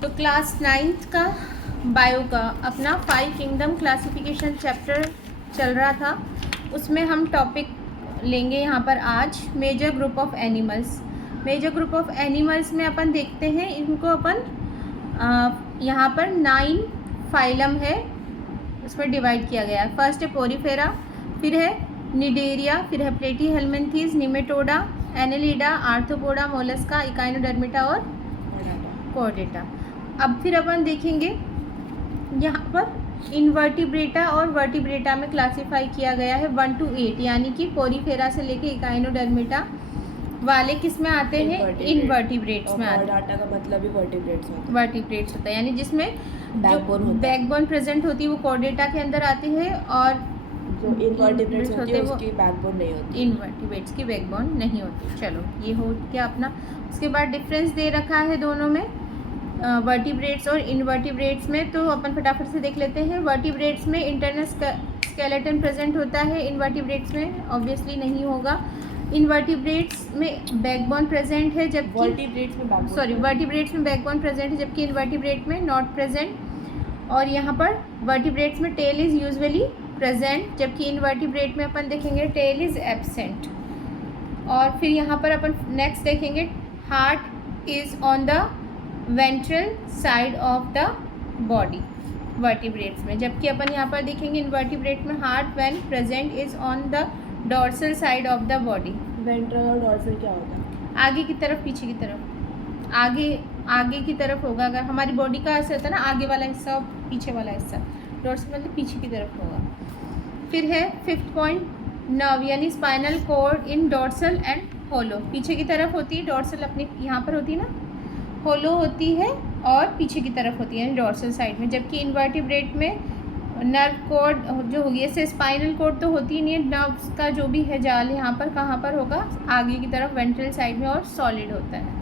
तो class 9th का bio का अपना 5 किंगडम क्लासिफिकेशन चैप्टर चल रहा था। उसमें हम टॉपिक लेंगे यहाँ पर आज major group of animals. Major group of animals में अपन देखते हैं इनको अपन यहाँ पर 9 फाइलम है उसमें डिवाइड किया गया है। फर्स्ट है पोरीफेरा, फिर है निडेरिया, फिर है Platyhelminthes, Nematoda, Annelida, Arthropoda, Mollusca, Echinodermata और कोर्डेटा। अब फिर अपन देखेंगे यहाँ पर इनवर्टिब्रेटा और वर्टिब्रेटा में क्लासिफाई किया गया है 1 to 8, यानी कि पोरीफेरा से लेके इकाइनोडर्मिटा वाले किस में आते हैं, इनवर्टिब्रेट्स में आते हैं। डाटा का मतलब ही वर्टिब्रेट्स होता है। वर्टिब्रेट्स होता है यानी जिसमें बैकबोन प्रेजेंट होती है वो कोर्डेटा के अंदर आती है, और जो इनवर्टिब्रेट्स होते हैं उसकी बैकबोन नहीं होती। इनवर्टिब्रेट्स की बैकबोन नहीं होती। चलो ये हो गया अपना। उसके बाद डिफरेंस दे रखा है दोनों में, वर्टिब्रेट्स और इनवर्टिब्रेट्स में। तो अपन फटाफट से देख लेते हैं। वर्टिब्रेट्स में इंटरनल स्केलेटन प्रेजेंट होता है, इनवर्टिब्रेट्स में ऑब्वियसली नहीं होगा। इनवर्टिब्रेट्स में बैकबोन प्रेजेंट है जबकि वर्टिब्रेट्स में बैकबोन प्रेजेंट है जबकि इनवर्टिब्रेट में नॉट प्रेजेंट। और यहाँ पर वर्टिब्रेट्स में टेल इज़ यूजुअली प्रेजेंट जबकि इनवर्टिब्रेट में अपन देखेंगे टेल इज़ एब्सेंट। और फिर यहाँ पर अपन नेक्स्ट देखेंगे heart is on the ventral side of the body vertebrates में, जबकि अपन यहाँ पर देखेंगे इनवर्टिब्रेट में heart when present is on the dorsal side of the body. Ventral और डॉर्सल क्या होता है? आगे की तरफ, पीछे की तरफ। आगे की तरफ होगा अगर हमारी बॉडी का ऐसा होता है ना, आगे वाला हिस्सा और पीछे वाला हिस्सा। डॉर्सल मतलब पीछे की तरफ होगा। फिर है 5th पॉइंट नर्व, यानी spinal cord in dorsal and hollow. पीछे की तरफ होती है डॉर्सल, अपनी यहाँ पर होती है ना, होलो होती है और पीछे की तरफ होती है यानी डॉर्सल साइड में। जबकि इनवर्टिब्रेट में नर्व कॉर्ड जो होगी, ऐसे स्पाइनल कॉर्ड तो होती नहीं है, नर्व्स का जो भी है जाल यहाँ पर कहाँ पर होगा, आगे की तरफ वेंट्रल साइड में और सॉलिड होता है।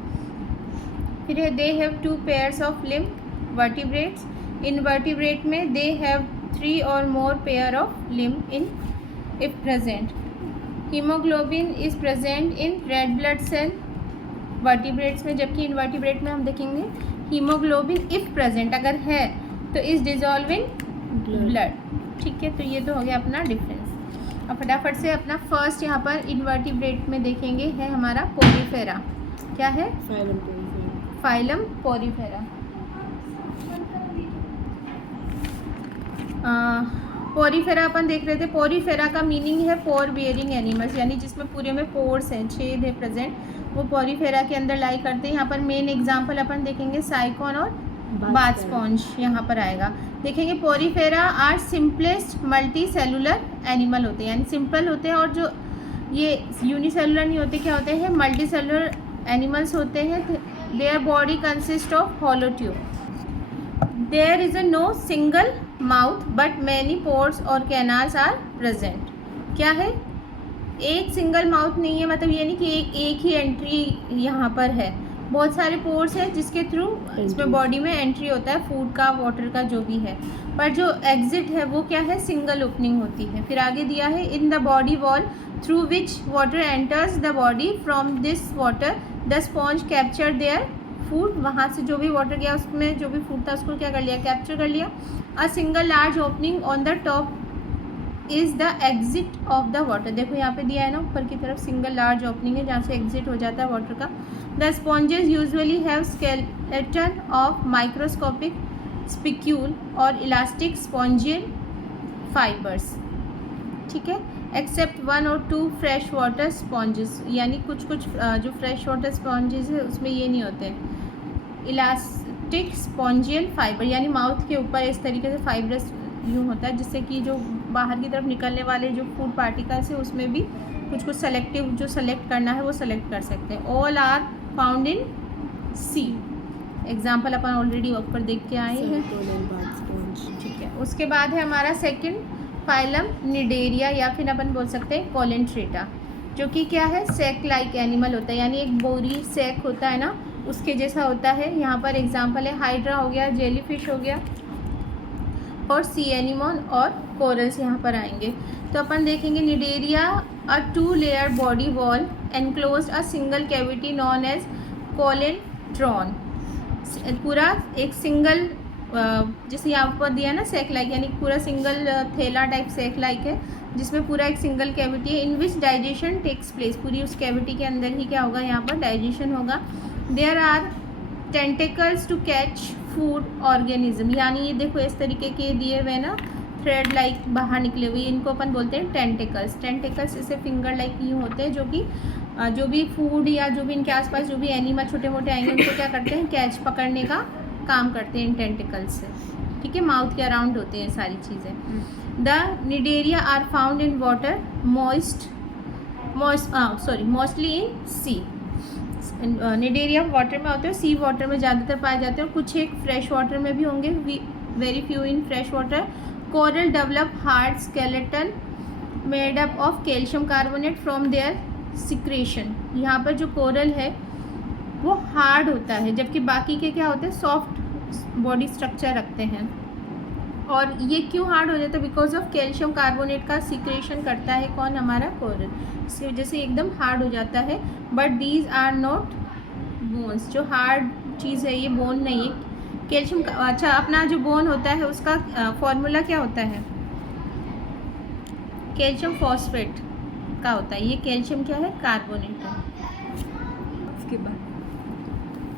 फिर है they have 2 pairs of limb vertebrates. Invertebrate में दे हैव 3 और more pair of limb in if present. Haemoglobin is present in red blood cell vertebrates में, जबकि इनवर्टिब्रेट में हम देखेंगे हीमोग्लोबिन इफ प्रेजेंट अगर है तो इज डिजॉल्व इन ब्लड। ठीक है, तो ये तो हो गया अपना डिफरेंस। अब फटाफट से अपना फर्स्ट यहाँ पर इनवर्टिब्रेट में देखेंगे है हमारा पोरीफेरा। क्या है? Phylum Porifera. पोरीफेरा अपन देख रहे थे। पोरीफेरा का मीनिंग है पोर बियरिंग एनिमल्स, यानी जिसमें पूरे में पोर्स हैं, छेद है प्रेजेंट, वो पोरीफेरा के अंदर लाई करते हैं। यहाँ पर मेन एग्जांपल अपन देखेंगे साइकोन और बाथ स्पॉन्ज यहाँ पर आएगा। देखेंगे porifera are simplest multicellular animal होते हैं, यानी सिंपल होते हैं, और जो ये यूनिसेलुलर नहीं होते, क्या होते हैं, मल्टी सेलुलर एनिमल्स होते हैं। Their body consist of hollow tube. There is a no single mouth but many pores और कैनाल्स आर प्रेजेंट। क्या है? एक सिंगल माउथ नहीं है, मतलब ये नहीं कि एक ही एंट्री यहाँ पर है, बहुत सारे पोर्स हैं जिसके थ्रू इसमें बॉडी में एंट्री होता है, फूड का, वाटर का, जो भी है। पर जो एग्जिट है वो क्या है, सिंगल ओपनिंग होती है। फिर आगे दिया है in the body wall through which water enters the body, from this water the sponge capture their food. वहाँ से जो भी वाटर गया उसमें जो भी फूड था उसको क्या कर लिया, कैप्चर कर लिया। A single large opening on the top is the exit of the water. देखो यहाँ पे दिया है ना, ऊपर की तरफ सिंगल लार्ज ओपनिंग है जहाँ से एग्जिट हो जाता है वाटर का। The sponges usually have skeleton of microscopic spicule और इलास्टिक स्पॉन्जियल फाइबर्स। ठीक है, एक्सेप्ट 1 और 2 फ्रेश वाटर स्पॉन्जेस, यानी कुछ जो फ्रेश वाटर स्पॉन्जेस है उसमें ये नहीं होते इलास्टिक स्पॉन्जियल फाइबर, यानी माउथ के ऊपर इस तरीके से फाइबरस यूँ होता है जिससे कि जो बाहर की तरफ निकलने वाले जो फूड पार्टिकल्स है उसमें भी कुछ सेलेक्टिव जो सेलेक्ट करना है वो सेलेक्ट कर सकते हैं। All are found in sea. Example अपन ऑलरेडी ऊपर देख के आए हैं। ठीक है, उसके बाद है हमारा सेकंड फाइलम निडेरिया, या फिर अपन बोल सकते हैं कोलेंट्रेटा, जो कि क्या है, सैक लाइक एनिमल होता है, यानी एक बोरी सैक होता है ना उसके जैसा होता है। यहाँ पर एग्जाम्पल है हाइड्रा हो गया, जेलीफिश हो गया, और सी एनिमोन और कोरल्स यहाँ पर आएंगे। तो अपन देखेंगे Cnidaria a 2 layer body wall enclosed a single cavity known as coelenteron. पूरा एक सिंगल, जैसे यहाँ पर दिया ना सेक लाइक, यानी पूरा सिंगल थैला टाइप सेक लाइक है, जिसमें पूरा एक सिंगल कैविटी है, इन विच डाइजेशन टेक्स प्लेस, पूरी उस कैविटी के अंदर ही क्या होगा, यहाँ पर डाइजेशन होगा। There are tentacles to catch food organism, यानी ये देखो इस तरीके के दिए हुए ना थ्रेड लाइक बाहर निकले हुए, इनको अपन बोलते हैं टेंटिकल्स। टेंटिकल्स इसे फिंगर लाइक यूँ होते हैं, जो कि जो भी फूड या जो भी इनके आसपास जो भी एनिमल छोटे मोटे आएंगे उनको क्या करते हैं, कैच पकड़ने का काम करते हैं इन टेंटिकल्स से, ठीक है। माउथ के अराउंड होते हैं सारी चीज़ें। The cnidaria are found in water mostly in sea. Cnidaria water में होते हैं, सी वाटर में ज़्यादातर पाए जाते हैं, कुछ एक फ्रेश वाटर में भी होंगे, very few in fresh water. Coral develop hard skeleton made up of calcium carbonate from there secretion. यहाँ पर जो कोरल है वो हार्ड होता है, जबकि बाकी के क्या होते हैं, सॉफ्ट बॉडी स्ट्रक्चर रखते हैं। और ये क्यों हार्ड हो जाता है, बिकॉज ऑफ कैल्शियम कार्बोनेट का सिक्रेशन करता है कौन, हमारा कोरल, इसकी वजह से एकदम हार्ड हो जाता है। But these are not bones, जो हार्ड चीज़ है ये बोन नहीं है। कैल्शियम, अच्छा अपना जो बोन होता है उसका फॉर्मूला क्या होता है, कैल्शियम फॉस्फेट का होता है, ये कैल्शियम क्या है, कार्बोनेट है। उसके बाद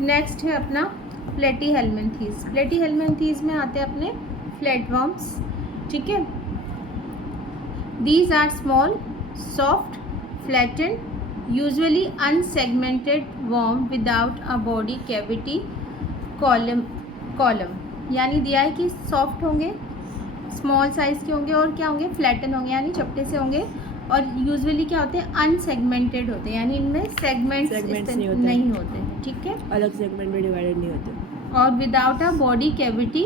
नेक्स्ट है अपना प्लेटीहेल्मिन्थीज। प्लेटीहेल्मिन्थीज में आते हैं अपने फ्लैटवर्म्स, ठीक है। These are small soft flattened usually unsegmented worm without a body cavity column, यानी दिया है कि सॉफ्ट होंगे, स्मॉल साइज़ के होंगे और क्या होंगे, फ्लैटन होंगे, यानी चपटे से होंगे। और यूजुअली क्या होते हैं, अनसेगमेंटेड होते हैं, यानी इनमें सेगमेंट्स नहीं होते, ठीक है, अलग सेगमेंट में डिवाइडेड नहीं होते। और without a body cavity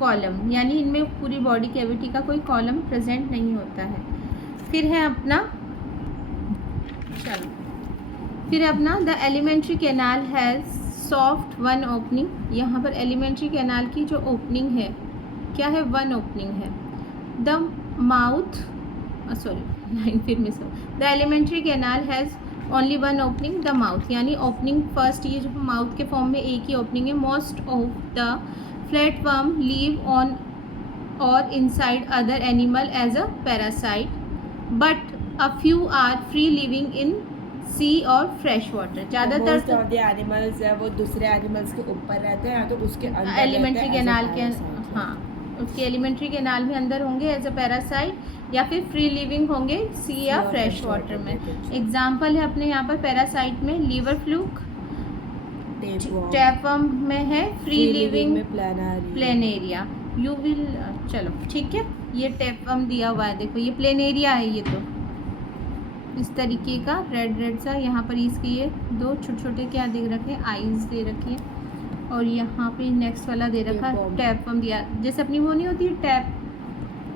column, यानी इनमें पूरी बॉडी कैविटी का कोई कॉलम प्रेजेंट नहीं होता है। फिर है अपना, चलो फिर अपना the alimentary canal has soft one opening. यहाँ पर एलिमेंट्री कैनाल की जो ओपनिंग है क्या है, वन ओपनिंग है। द माउथ, सॉरी फिर मिस हो, the alimentary canal has only one opening, the mouth, यानी ओपनिंग फर्स्ट ये जो माउथ के फॉर्म में एक ही ओपनिंग है। Most of the flatworm live on और inside other animal as a parasite, but a few are free living in sea और फ्रेश वाटर। ज़्यादातर तो एनिमल्स है वो दूसरे एनिमल्स के ऊपर रहते हैं, तो उसके अंदर एलिमेंट्री कैनाल के, हाँ उसके एलिमेंट्री कैनाल में अंदर होंगे एज अ पैरासाइट, या फिर फ्री लिविंग होंगे सी या फ्रेश वाटर में। एग्जाम्पल है अपने यहाँ पर पैरासाइट में लीवर फ्लूक, टैपवर्म में है free living planaria. You will, चलो ठीक है, ये टैपवर्म दिया हुआ है, देखो ये प्लेनेरिया है, ये तो इस तरीके का रेड सा, यहाँ पर इसके ये दो छोटे छोटे क्या दे रखे हैं, आईज दे रखी है, और यहाँ पे नेक्स्ट वाला दे रखा है टैपवर्म दिया, जैसे अपनी वो नहीं होती है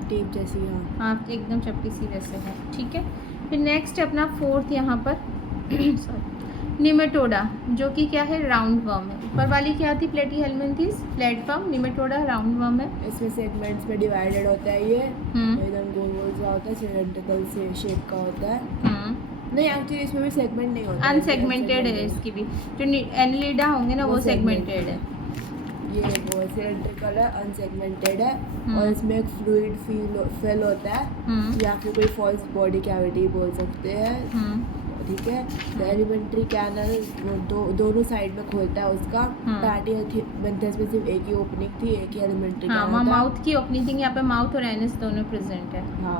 टेप जैसी, हाँ एकदम चपटी सी वैसे है, ठीक है। फिर नेक्स्ट अपना फोर्थ यहाँ पर निमेटोडा, जो कि क्या है, राउंड वर्म है। ऊपर वाली क्या थी, Platyhelminthes, platform, Nematoda round worm है। इसमें सेगमेंट्स में डिवाइडेड होता है, ये एकदम गोल गोल सा होता है, सिलेंड्रिकल से शेप का होता है। नहीं एक्चुअली इसमें भी सेगमेंट नहीं होता, अनसेगमेंटेड है इसकी भी, जो एनिलिडा होंगे ना वो सेगमेंटेड है, ये वो सिलेंड्रिकल है, अनसेगमेंटेड है, और इसमें एक फ्लूइड फिल होता है, या फिर कोई फॉल्स बॉडी कैविटी बोल सकते हैं, ठीक है। द एलिमेंट्री कैनल वो दोनों साइड में खोलता है उसका, पैटीहेल्मिन्थस में सिर्फ एक ही ओपनिंग थी, एक ही एलिमेंट्री कैनल था, माउथ की ओपनिंग थी, यहाँ पे माउथ और एनस दोनों प्रेजेंट है। हाँ,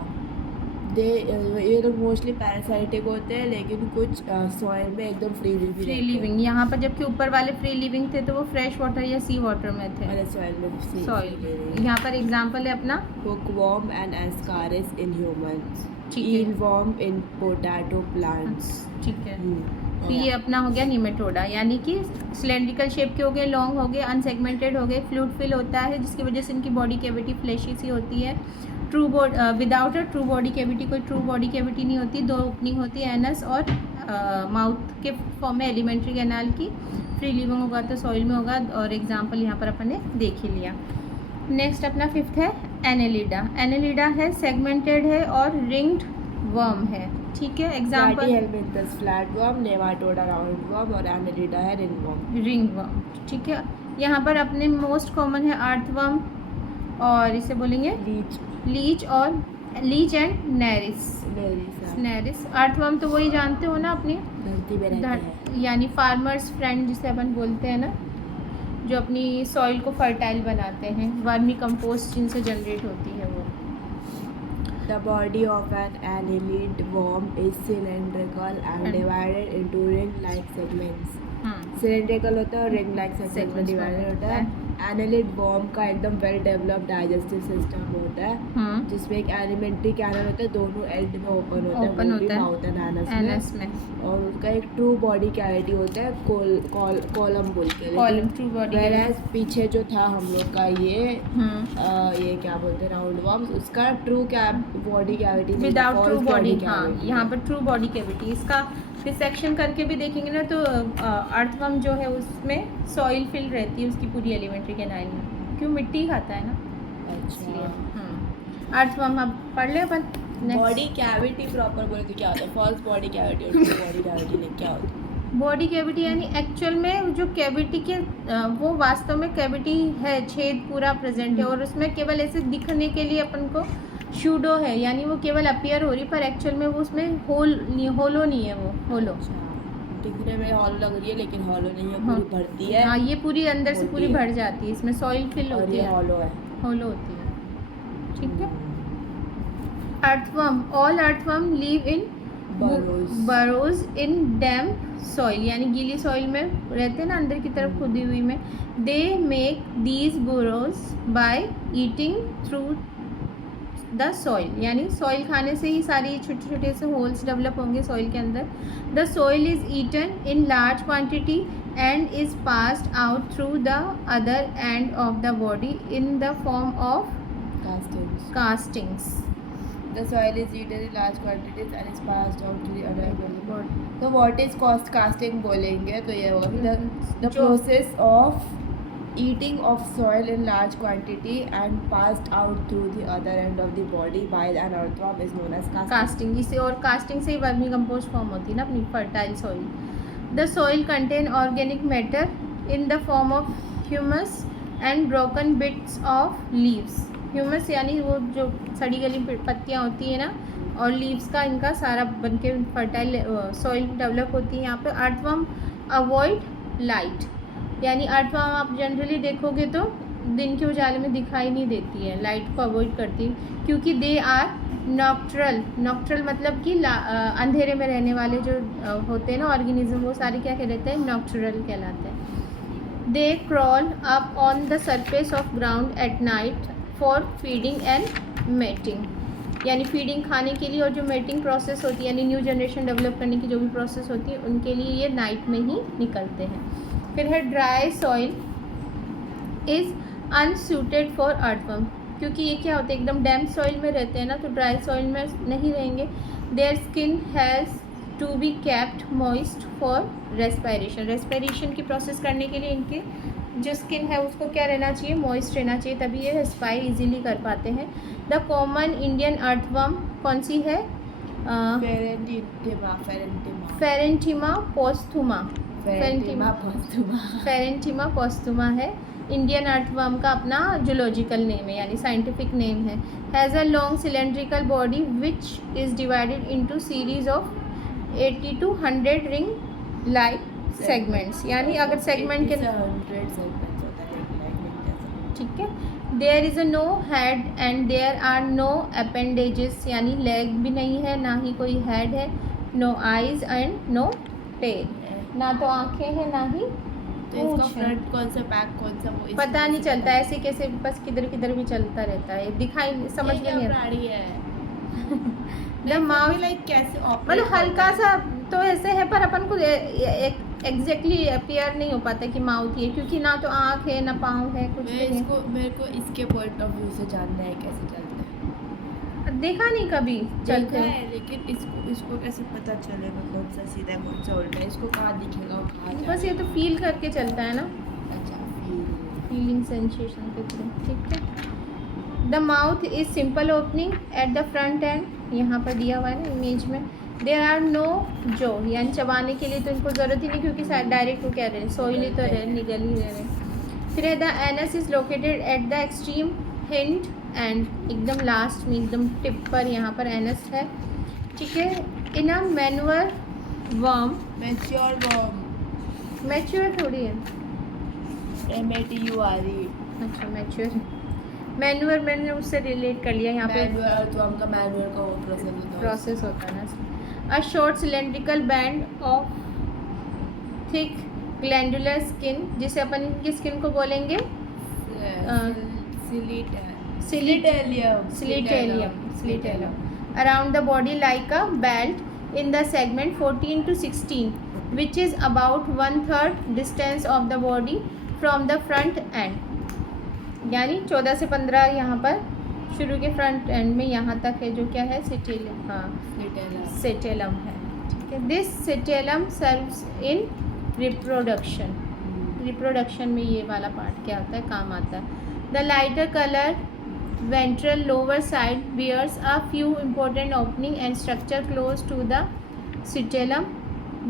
ये लोग मोस्टली पैरासाइटिक होते हैं, लेकिन कुछ सॉइल में एकदम फ्री लिविंग, यहाँ पर जबकि ऊपर वाले फ्री लिविंग थे तो वो फ्रेश वाटर या सी वाटर में थे, अरे सॉइल। यहाँ पर एग्जांपल है अपना hookworm and ascaris in humans, eelworm in potato plants, ठीक है। तो ये अपना हो गया निमेटोडा, यानी कि सिलेंड्रिकल शेप के हो गए, लॉन्ग हो गए, अनसेगमेंटेड हो गए, फ्लूइड फिल होता है जिसकी वजह से इनकी बॉडी कैविटी फ्लैशी सी होती है। True body without a true body cavity, कोई ट्रू बॉडी कैविटी नहीं होती, दो ओपनिंग होती है, एनस और माउथ के फॉर्म में एलिमेंट्री कैनाल की। फ्री लिविंग होगा तो सॉइल में होगा, और एग्जांपल यहाँ पर अपन ने देख ही लिया। नेक्स्ट अपना फिफ्थ है एनेलिडा। एनेलिडा है सेगमेंटेड है और रिंग्ड वर्म है, ठीक है। Example Platyhelminthes flatworm, Nematoda roundworm, और एनेलिडा है रिंगवर्म, ठीक है। यहाँ पर अपने मोस्ट कॉमन है अर्थवर्म और इसे बोलेंगे लीच एंड नेरिस। अर्थवर्म तो वही जानते हो ना, अपनी धरती में रहते हैं, यानी फार्मर्स फ्रेंड जिसे अपन बोलते हैं ना, जो अपनी सॉइल को फर्टाइल बनाते हैं, वर्मी कंपोस्ट जिनसे जनरेट होती है वो। The body of an annelid worm is cylindrical and divided into ring-like segments. Cylindrical होता है और रिंग लाइक सेगमेंट में डिवाइडेड होता है। एनालिड वर्म का एकदम वेल डेवलप्ड डाइजेस्टिव सिस्टम होता है, जिसमें एक एलिमेंट्री कैनल होता है, दोनों एंड में ओपन होता है माउथ एंड एनस में, और उसका एक ट्रू बॉडी कैविटी होता है कॉलम बोल के, ट्रू बॉडी। वेयरएज पीछे जो था हम लोग का ये क्या बोलते हैं राउंड वर्म्स, उसका true body cavity without true body. हाँ, यहाँ पर ट्रू बॉडी कैविटी। इसका डिसेक्शन करके भी देखेंगे ना तो अर्थवर्म जो है उसमें सॉइल फिल रहती है उसकी पूरी एलिमेंट्री कैनाल में, क्यों मिट्टी खाता है ना। अच्छा, अर्थवर्म अब पढ़ ले अपन। बॉडी कैविटी प्रॉपर बोले तो क्या होता है? फॉल्स बॉडी कैविटी और ट्रू बॉडी कैविटी में क्या होता है? बॉडी कैविटी यानी एक्चुअल में जो कैविटी के वो वास्तव में कैविटी है, छेद पूरा प्रेजेंट है, और उसमें केवल ऐसे दिखने के लिए अपन को शूडो है, यानी वो केवल अपीयर हो रही, पर एक्चुअल में वो उसमें होलो नहीं है, वो होलो। दिखने में हॉलो लग रही है लेकिन हॉलो नहीं है, पूरी भरती है। हाँ, ये पूरी अंदर से पूरी भर जाती है, इसमें सॉइल फिल होती है, हॉलो होती है। ठीक है। Earthworm, all earthworm live in burrows in damp soil, यानी गीली सॉइल में रहते हैं ना, अंदर की तरफ खुदी हुई में। They make these burrows by eating through the soil, यानी सॉइल खाने से ही सारी छोटे छोटे से होल्स डेवलप होंगे सॉइल के अंदर। The soil is eaten in large quantity and is passed out through the other end of the body in the form of castings. The soil is eaten in large quantities and is passed out to the other end of the body. So what is casting बोलेंगे तो ये होगा कि the process of eating of soil in large quantity and passed out through the other end of the body by an earthworm is known as casting। इसे और casting से ही vermi compost form होती है ना अपनी fertile soil. The soil contain organic matter in the form of humus and broken bits of leaves. Humus यानी वो जो सड़ी गली पत्तियाँ होती है ना, और लीव्स का इनका सारा बनके फर्टाइल सॉइल डेवलप होती है यहाँ पे। अर्थवर्म अवॉइड लाइट, यानी अर्थवर्म आप जनरली देखोगे तो दिन के उजाले में दिखाई नहीं देती है, लाइट को अवॉइड करती है, क्योंकि दे आर नॉक्ट्रल मतलब कि अंधेरे में रहने वाले जो होते हैं ना ऑर्गेनिज्म, वो सारे क्या कहलाते हैं? नॉक्ट्रल कहलाते हैं। They crawl up on the surface of ground at night for feeding and mating, यानी फीडिंग खाने के लिए और जो मेटिंग प्रोसेस होती है, यानी न्यू जनरेशन डेवलप करने की जो भी प्रोसेस होती है, उनके लिए ये नाइट में ही निकलते हैं। फिर है dry soil is unsuited for earthworm, क्योंकि ये क्या होता है एकदम डैम्प सॉइल में रहते हैं ना, तो ड्राई सॉइल में नहीं रहेंगे। Their skin has to be kept moist for respiration की प्रोसेस करने के लिए इनके जो स्किन है उसको क्या रहना चाहिए? मॉइस्ट रहना चाहिए, तभी ये रेस्पायर इजीली कर पाते हैं। द कॉमन इंडियन अर्थवर्म कौन सी है? फेरेंटिमा पोस्थुमा है इंडियन अर्थवर्म का अपना जूलॉजिकल नेम है, यानी साइंटिफिक नेम है। Has a long cylindrical body which is divided into series of 80 to 100 ring like segments, यानी अगर सेगमेंट के ठीक है। There is a no head and there are no appendages, यानी लेग भी नहीं है, ना ही कोई हेड है। No eyes and no tail, ना तो आंखें हैं ना ही पूंछ है। कौन सा बैक कौन सा वो पता नहीं चलता, ऐसे कैसे बस किधर किधर भी चलता रहता है, दिखाई समझ में नहीं आता। द माउथ लाइक कैसे मतलब हल्का सा तो ऐसे है, पर अपन को एग्जैक्टली अपीयर नहीं हो पाता कि माउथ ये, क्योंकि ना तो आँख है ना पाँव है, कुछ नहीं है। मेरे को इसके पॉइंट ऑफ व्यू से जानना है कैसे चलता है। देखा नहीं कभी चलते है, लेकिन इसको कैसे पता चले मतलब कौन सा सीधा है कौन सा उल्टा है, इसको कहाँ दिखेगा और कहाँ बस ये तो फील करके चलता है ना। अच्छा, फीलिंग सेंसेशन के थ्रू। ठीक है। The mouth is simple opening at the front and, यहाँ पर दिया हुआ है ना इमेज में। देयर आर नो जो, यानी चबाने के लिए तो इनको ज़रूरत ही नहीं, क्योंकि डायरेक्ट वो कह रहे हैं सॉइल ही तो रहे, निगल ही रहे हैं। फिर है the anus is located at the extreme hind and, एकदम लास्ट में एकदम टिप पर यहाँ पर एनस है, ठीक है। In a mature worm, mature worm, mature थोड़ी है, MATURE, अच्छा मैच्योर, मैनुअर मैंने उससे रिलेट कर लिया, यहाँ पे मैनुअर तो हमका मैनुअर का वो प्रोसेस होता है ना। A short cylindrical band of thick glandular skin, जिसे अपन इनकी स्किन को बोलेंगे clitellum, around the body like a belt in the segment 14 to 16, which is about 1/3 distance of the body from the front end, यानी 14 से 15 यहाँ पर शुरू के फ्रंट एंड में यहाँ तक है, जो क्या है सेटेलम, हाँ सेटेलम है, ठीक है। This clitellum serves in reproduction, reproduction में ये वाला पार्ट क्या होता है, काम आता है। The lighter colour ventral lower side bears a few important opening and structure close to the clitellum,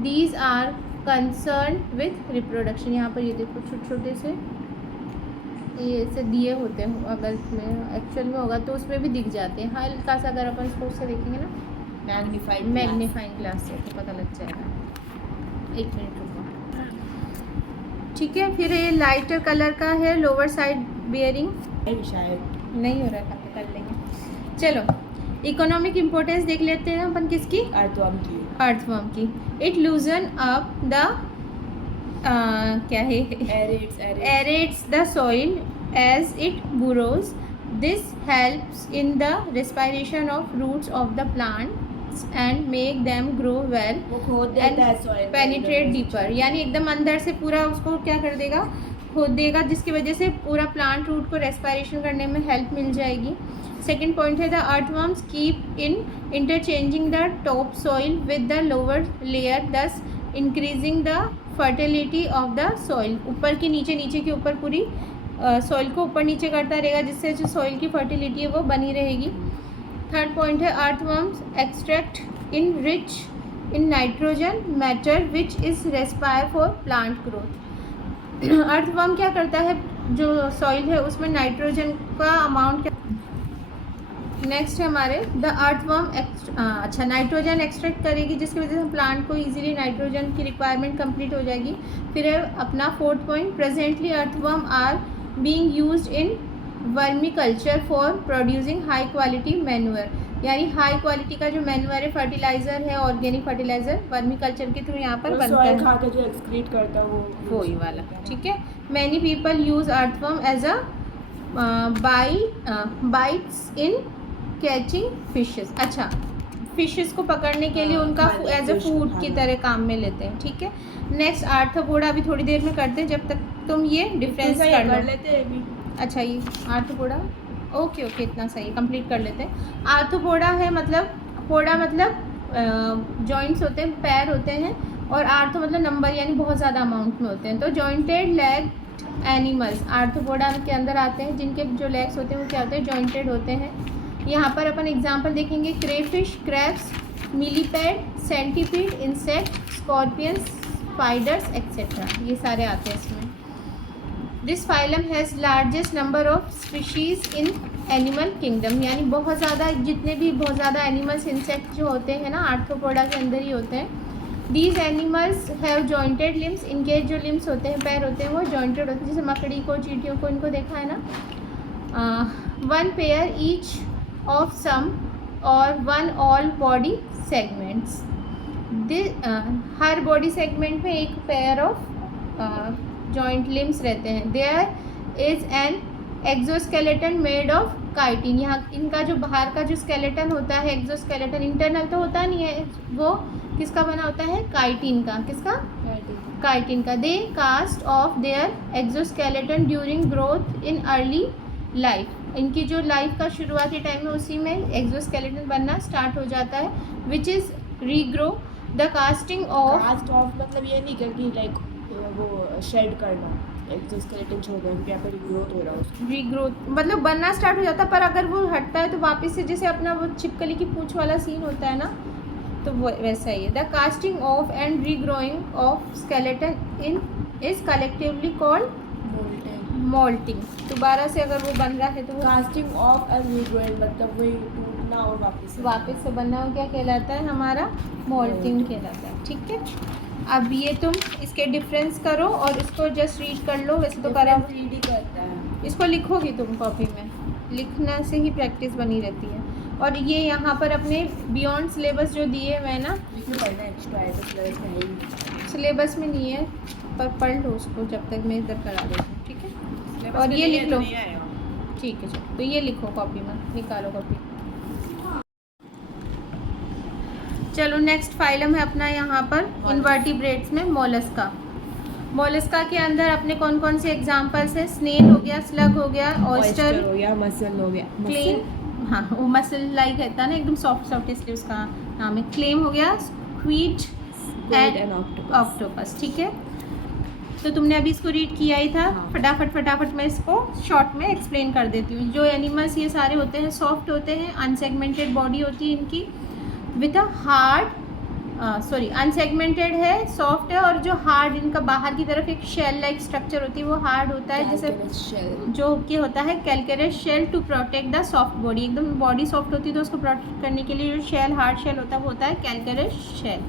these are concern with reproduction. यहाँ पर ये देखो छोटे छोटे से ये ऐसे दिए होते हैं, अगर इसमें एक्चुअल में होगा तो उसमें भी दिख जाते हैं, हल्का सा अगर अपन इसको उससे देखेंगे ना मैग्नीफाइंग ग्लास से तो पता लग जाएगा। एक मिनट रुको, ठीक है। फिर ये लाइटर कलर का है, लोअर साइड बियरिंग शायद नहीं हो रहा है, कर लेंगे। चलो इकोनॉमिक इम्पोर्टेंस देख लेते हैं अपन किसकी, अर्थवर्म की। इट लूजन अप द क्या है, aerates the soil as it burrows. This helps in the respiration of roots of the plants and make them grow well and penetrate deeper, यानी एकदम अंदर से पूरा उसको क्या कर देगा, खोद देगा, जिसकी वजह से पूरा प्लांट रूट को रेस्पिरेशन करने में हेल्प मिल जाएगी। सेकेंड पॉइंट है the earthworms keep in interchanging the top soil with the lower layer, thus increasing the fertility of the soil. ऊपर की नीचे, नीचे के ऊपर पूरी सॉइल को ऊपर नीचे करता रहेगा, जिससे जो सॉइल की फर्टिलिटी है वो बनी रहेगी। थर्ड पॉइंट है earthworms extract in rich in nitrogen matter which is respire for plant growth. Earthworm क्या करता है, जो सॉइल है उसमें नाइट्रोजन का अमाउंट क्या, नेक्स्ट है हमारे द अर्थवर्म अच्छा नाइट्रोजन एक्सट्रैक्ट करेगी, जिसकी वजह से प्लांट को इजीली नाइट्रोजन की रिक्वायरमेंट कंप्लीट हो जाएगी। फिर है अपना fourth point, presently earthworm are being used in vermiculture for producing high quality manure, यानी हाई क्वालिटी का जो मैन्यूअर है, फर्टिलाइजर है, ऑर्गेनिक फर्टिलाइजर वर्मी कल्चर के थ्रू यहाँ पर बनता है, खा के जो एक्सक्रीट करता है वो ही वाला, ठीक है। Many people use earthworm as a baits in catching fishes, अच्छा फिशेस को पकड़ने के लिए उनका एज अ फूड की तरह काम में लेते हैं, ठीक है। नेक्स्ट आर्थ्रोपोडा अभी थोड़ी देर में करते हैं, जब तक तुम ये डिफरेंस कर लेते हैं अभी। अच्छा ये आर्थ्रोपोडा, ओके इतना सही, कंप्लीट कर लेते हैं। आर्थ्रोपोडा है मतलब, पोडा मतलब जॉइंट्स होते हैं, पैर होते हैं, और आर्थो मतलब नंबर, यानी बहुत ज़्यादा अमाउंट में होते हैं। तो जॉइंटेड लेग एनिमल्स आर्थ्रोपोडा के अंदर आते हैं, जिनके जो लेग्स होते हैं वो क्या होते हैं, जॉइंटेड होते हैं। यहाँ पर अपन एग्जांपल देखेंगे, crayfish, crabs, millipede, centipede, insect, scorpions, spiders etcetera, ये सारे आते हैं इसमें। This phylum has largest number of species in animal kingdom, यानी बहुत ज़्यादा, जितने भी बहुत ज़्यादा एनिमल्स, इंसेक्ट जो होते हैं ना आर्थ्रोपोडा के अंदर ही होते हैं। These animals have jointed limbs, इनके जो लिम्स होते हैं, पैर होते हैं, वो जॉइंटेड होते हैं, जैसे मकड़ी को, चींटियों को, इनको देखा है ना। One pair each of some or one all body segments, हर बॉडी सेगमेंट में एक पेयर ऑफ जॉइंट लिम्स रहते हैं। There is an exoskeleton made of chitin, यहाँ इनका जो बाहर का जो स्केलेटन होता है, एक्सोस्केलेटन, इंटरनल तो होता नहीं है, वो किसका बना होता है, काइटिन का, किसका, काइटिन का। They cast off their exoskeleton during growth in early life, इनकी जो लाइफ का शुरुआती टाइम में उसी में एक्सोस्केलेटन बनना स्टार्ट हो जाता है, which is regrow the casting off, cast off मतलब ये नहीं कि लाइक वो शेड करना, एक्सोस्केलेटन छोड़ दें, यहाँ पर रीग्रोथ हो रहा है उसका, रीग्रोथ मतलब बनना स्टार्ट हो जाता है, पर अगर वो हटता है तो वापस से जैसे अपना वो छिपकली की पूंछ वाला सीन होता है ना, तो वो वैसा ही है। The casting off and regrowing of skeleton in is collectively called moulting, दोबारा से अगर वो बन रहा है तो वो कास्टिंग ऑफ एंड रीग्रोइंग, मतलब वही टूटना और वापस से बनना हो, क्या कहलाता है हमारा? मोल्टिंग कहलाता है। ठीक है, अब ये तुम इसके डिफरेंस करो और इसको जस्ट रीड कर लो। वैसे तो करा, रीड ही करता है। इसको लिखोगी तुम कॉपी में, लिखने से ही प्रैक्टिस बनी रहती है। और ये यहाँ पर अपने बियॉन्ड सिलेबस जो दिए हुए हैं ना, पढ़ना एक्स्ट्रा है तो सिलेबस में है, सिलेबस में नहीं है, पर पढ़ लो उसको जब तक मैं इधर करा देती हूँ। ठीक है, और ये लिख लो। ठीक है, चलो तो ये लिखो कॉपी में, निकालो कॉपी। चलो नेक्स्ट फाइलम है अपना यहाँ पर इनवर्टिब्रेट्स में मोलस्का। मोलस्का के अंदर अपने कौन कौन से एग्जांपल्स हैं? स्नेल हो गया, स्लग हो गया, ऑयस्टर हो गया, मसल हो गया, क्लेम, हाँ वो मसल लाइक रहता है ना, एकदम सॉफ्ट सॉफ्ट, इसलिए उसका नाम है। क्लेम हो गया, स्क्वीड एंड ऑक्टोपस। ठीक है, तो तुमने अभी इसको रीड किया ही था। हाँ। फटाफट मैं इसको शॉर्ट में एक्सप्लेन कर देती हूँ। जो एनिमल्स ये सारे होते हैं सॉफ्ट होते हैं, अनसेगमेंटेड बॉडी होती है इनकी, विथ अ हार्ड अनसेगमेंटेड है, सॉफ्ट है, और जो हार्ड इनका बाहर की तरफ एक शेल लाइक स्ट्रक्चर होती है वो हार्ड होता है, जैसे जो कि होता है calcareous shell to protect the soft body. एकदम बॉडी सॉफ्ट होती है तो उसको प्रोटेक्ट करने के लिए जो शेल, हार्ड शेल होता है वो होता है calcareous shell.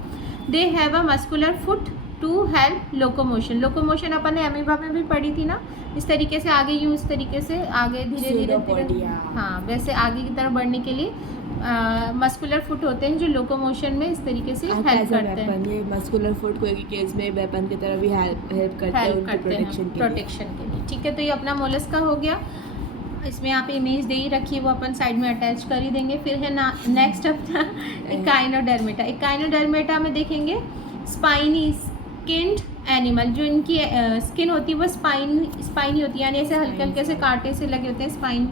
They have a muscular foot to help locomotion. Locomotion अपन ने अमीबा में भी पढ़ी थी ना, इस तरीके से आगे यूँ, इस तरीके से आगे धीरे धीरे, हाँ वैसे आगे की तरफ बढ़ने के लिए मस्कुलर फुट होते हैं जो लोकोमोशन में इस तरीके से हेल्प करते हैं। ये मस्कुलर फुट कोई केस में वेपन की तरह भी हेल्प करते हैं प्रोटेक्शन के लिए। ठीक है, तो ये अपना मोलस्का हो गया। इसमें आप इमेज दे ही रखिए, वो अपन साइड में अटैच कर ही देंगे। फिर है ना नेक्स्ट अपना इकाइनोडर्मेटा। इकाइनोडर्मेटा में देखेंगे स्पाइनी स्किन्ड एनिमल, जो इनकी स्किन होती है वो स्पाइनी होती है, यानी ऐसे हल्के हल्के से कांटे से लगे होते हैं, स्पाइन।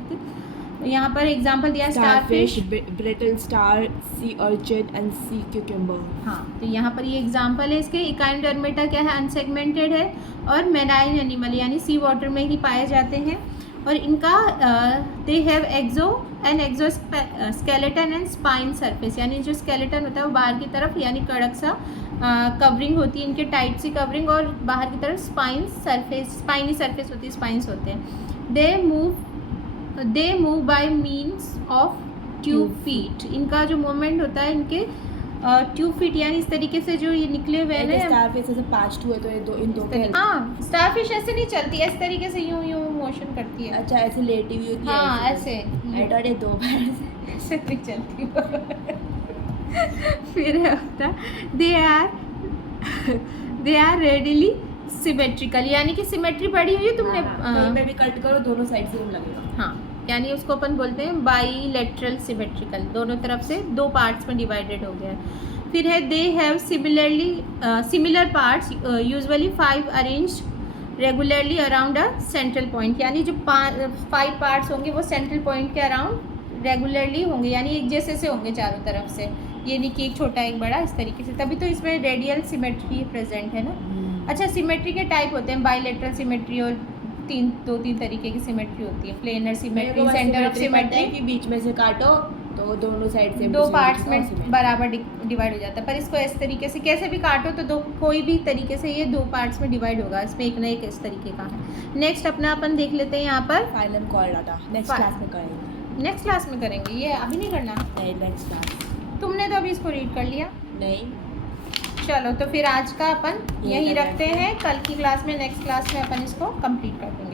यहाँ पर एग्जांपल दिया starfish, brittle star, sea urchin and sea cucumber. हाँ, तो यहाँ पर ये एग्जांपल है इसके। इकाइनोडर्मेटा क्या है? अनसेगमेंटेड है और मेराइन एनिमल यानी सी वाटर में ही पाए जाते हैं। और इनका they have exoskeleton and spine surface, यानी जो स्केलेटन होता है वो बाहर की तरफ यानी कड़क सा कवरिंग होती है इनके, टाइट सी कवरिंग, और बाहर की तरफ स्पाइनी सरफेस होती है, स्पाइंस होते हैं। They move by means of tube feet. इनका जो मूवमेंट होता है इनके ट्यूब फीट, यानी इस तरीके से जो ये निकले हुए हैं। स्टारफिश ऐसे पांच हुए तो ये दो इन दो के, हाँ स्टारफिश ऐसे नहीं चलती, इस तरीके से यूं यूं मोशन करती है। अच्छा, ऐसे लेटी हुई होती है। हाँ ऐसे, ये दो बार ऐसे नहीं चलती। फिर है होता दे आर रेडिली सिमेट्रिकल, यानी कि सिमेट्री पढ़ी हुई है तुमने। कहीं पे भी कट करो दोनों साइड से लगेगा। हाँ, यानी उसको अपन बोलते हैं बाईलेटरल सिमेट्रिकल, दोनों तरफ से दो पार्ट्स में डिवाइडेड हो गया है। फिर है they have similar parts usually 5 arranged regularly around a central point, यानी जो 5 पार्ट्स होंगे वो सेंट्रल पॉइंट के अराउंड रेगुलरली होंगे, यानी एक जैसे से होंगे चारों तरफ से, ये नहीं कि एक छोटा एक बड़ा, इस तरीके से। तभी तो इसमें रेडियल सिमेट्री प्रेजेंट है ना। अच्छा, सिमेट्री के टाइप होते हैं, बाईलेटरल सिमेट्री और 2-3 तरीके की सिमेट्री होती है। Planar symmetry, centre of symmetry, कि बीच में से काटो तो दोनों साइड से 2 पार्ट्स में बराबर डिवाइड हो जाता है। पर इसको इस तरीके से कैसे भी काटो तो कोई भी तरीके से ये 2 पार्ट्स में डिवाइड होगा, इसमें एक ना एक इस तरीके का है। नेक्स्ट अपना अपन देख लेते हैं यहाँ पर फाइलम कॉर्डाटा, नेक्स्ट क्लास में करेंगे। नेक्स्ट क्लास में करेंगे, ये अभी नहीं करना। नहीं, नेक्स्ट क्लास। तुमने तो अभी इसको रीड कर लिया। नहीं, चलो तो फिर आज का अपन यही रखते हैं, कल की क्लास में, नेक्स्ट क्लास में अपन इसको कंप्लीट कर देंगे।